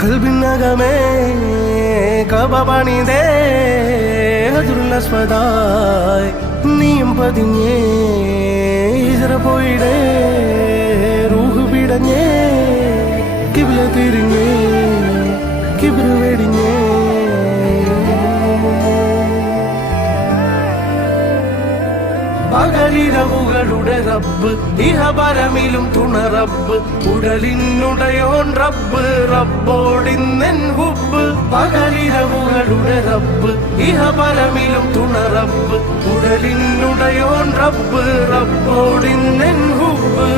കൽബിനകമേ കബപണിതേ ഹദുറുല്ലസ്വദായ് നീയും പതിഞ്ഞേ ഇസ്ര പോയിടേ റൂഹ് പിടഞ്ഞേ കിബ്ല തിരിഞ്ഞേ കിബ്ര വെടിഞ്ഞേ പകലിരവുകളുടെ റബ്ബ് ഇഹപരമിലും തുണ റബ്ബ് ഉടലിനുടയോൻ റബ്ബ് റബ്ബോടിന്നെൻ ഹുബ്ബ് പകലിരവുകളുടെ റബ്ബ് ഇഹപരമിലും തുണ റബ്ബ് ഉടലിനുടയോൻ റബ്ബ് റബ്ബോടിന്നെൻ ഹുബ്ബ്